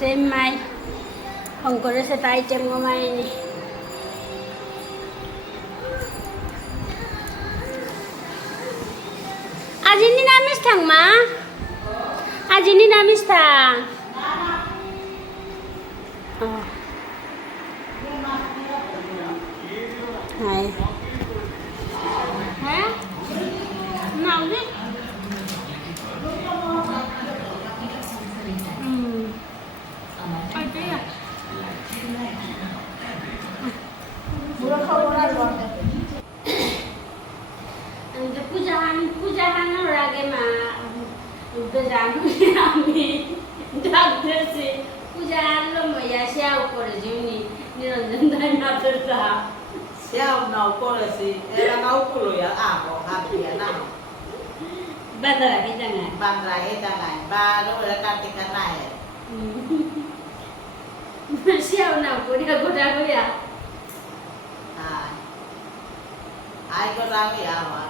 Xem mai Không có rửa tay chăm ngô mai này Aji ni namis thang ma Aji ni namis thang Oh. Ờ. Này. Hả? Nào đi. Rami Rami ડાક્ટરશ્રી પૂજા આનંદમયા શ્યાવ કરે જીવની નિરંજન ધરના કરતા શ્યાવના ઉકોળે છે એના ઉકોળો યા આવો આપીએ ના Bandara hidangan. Bandara hidangan. Baru rekat tika naik. Siapa nak kuda kuda? Ah, aku tahu ya.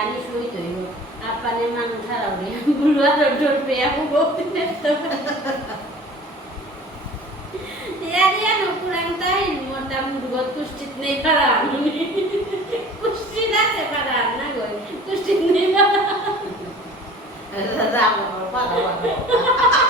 আমি শুই তৈব আপানে মানু ঠারাও রি বুলুয়া ডর পেয়া বলতে নেতো ইয়া দিয়া নকুরাং তাই মোটা মুরগত কুষ্টিত নেই পারা কুষ্টি আছে পারা না গই কুষ্টিত নেই পারা Ra một nó phát là hoạt động. Ra một nó phát là hả? আমাদের ওয়াজ আরেক কমেন্ট না করি আরেক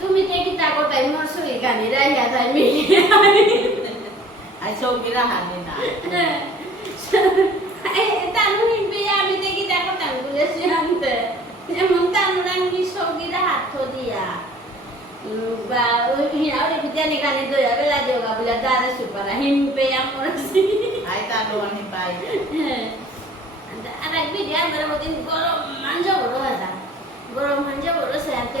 তুমি তো কি তা করতাম মোর শরীর গানি রাইয়া যায় মিলিয়া Ai xô cái ra hẳn lên nào? Tanu হিমপে আমি দেখো তানগুলো আনতে যেমন তানুরাঙ্গি সঙ্গীরা হাত দিয়া বা ওই হিনাও বিদ্যানি গানে দয়া বেলা দেওয়া বলে দাদা সুপারা হিমপে আমার ta đồ ăn thì bay. আর এক ভিডিও আমরা ওদিন গরম মাঞ্জা বড় হাজা গরম মাঞ্জা বড় সে আনে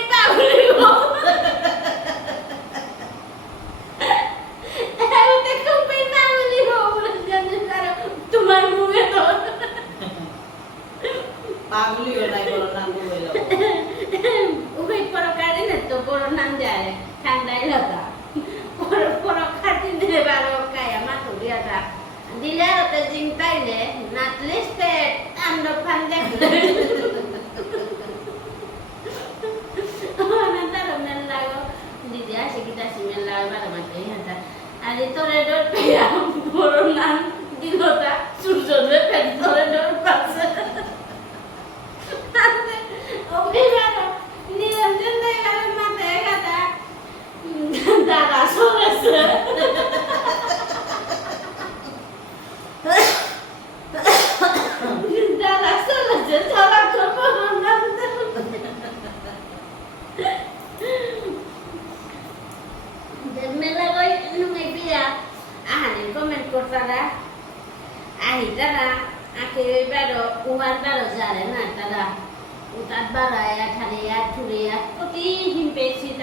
building Bailey, not listed under pandemic. Ada toredot yang burunan di kota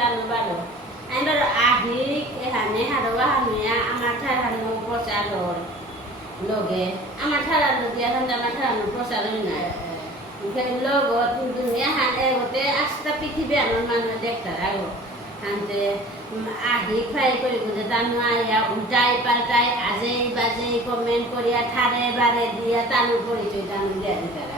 তার বারো আমি বারো আহি এহানে হারো আহানিয়া আমার ঠারানো প্রচার লগে আমার ঠারানো দিয়া আমার ঠারানো প্রচার হই না লগত দুনিয়া হান এগতে আঠটা পৃথিৱী আনৰ মানুহে দেখতাৰ আগত হানতে আহি কৰিব যে তানো উল্টাই পাল্টাই আজেই বাজেই কমেণ্ট কৰিয়া ঠাৰে বাৰে দিয়া তানো পৰিচয় তানো দিয়া দিতাৰা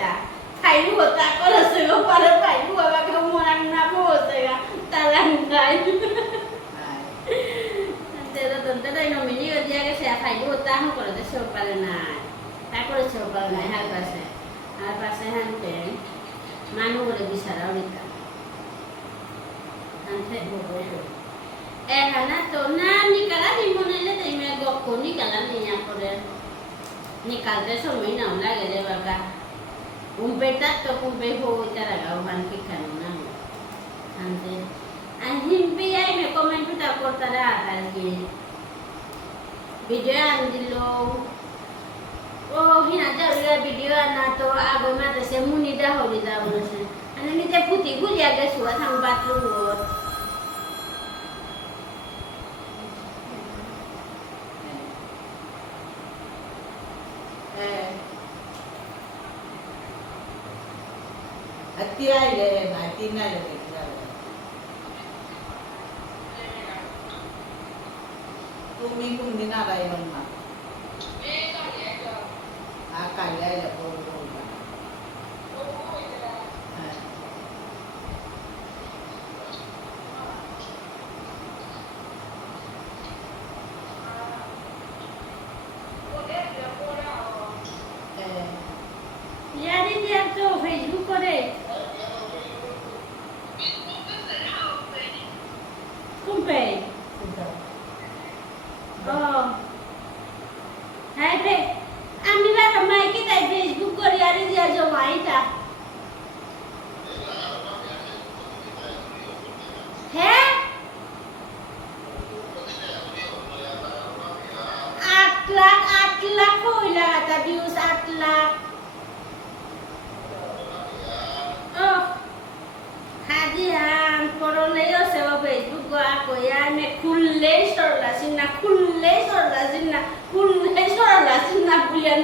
ayudo está. No me niego que sea ayudo está. Por eso se va a llenar. Al parecer. Mano por el pisar ahorita. No está. ¿No me ¿Te imagino que ni cala por el. Ni calde eso me da hambre, ¿verdad? kumpetat to kumpeho talaga umantik ka naman. Ante. Ang hindi ay may komento ta ko tara kasi video ang dilo Oh, hinata ulia video na to ago mata semuni daho di daho na sa. Ano ni te puti gulia gaswa sang bathroom ಹತ್ತಿರ ಇದೆ ಹತ್ತಿರ ಇದೆ तुम्ही कुंदिना रायवण ना हा काढल्या লাখ হইলা তা ভিউজ আট lakh Oh. Hadian, koroleo se va Facebook go ako ya me kulle sorla sinna kulle sorla sinna kulle sorla sinna bulia.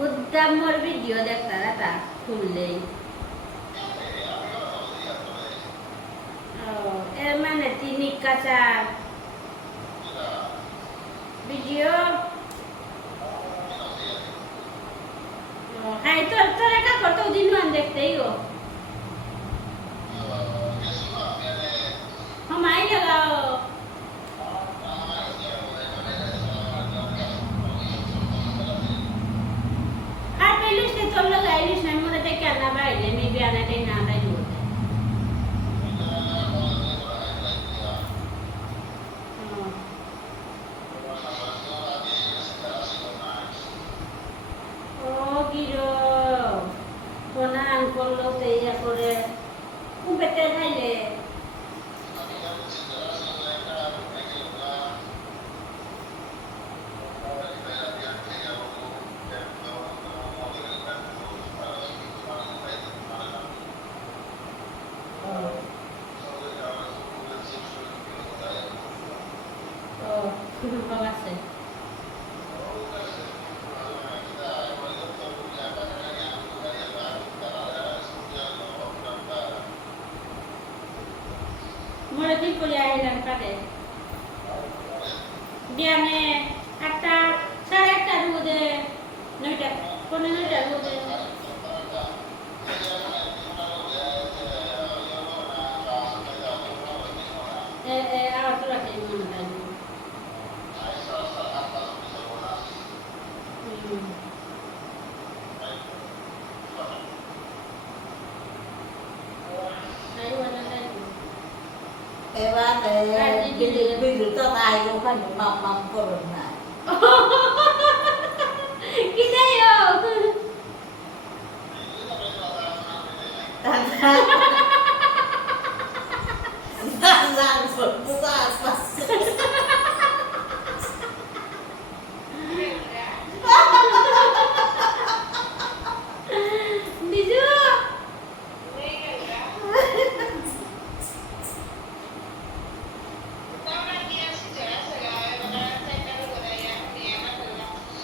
Udah mor video দেখতা তা kulle. Oh, এর মানে তিনি কাঁচা video. No, esto, esto es acá por todo Disneyland Land, te digo. Harpe Luis te toma la Luis, no me mola que anda baile, mi viana de মোরে দিন করে আইলাম কাটে বিয়ানে একটা সাড়ে আটটার মধ্যে নয়টা পনেরো নয়টার মধ্যে Ewate, minggu itu tayo kan mamam corona. Kita yo. Tantang. Tantang, susah, susah.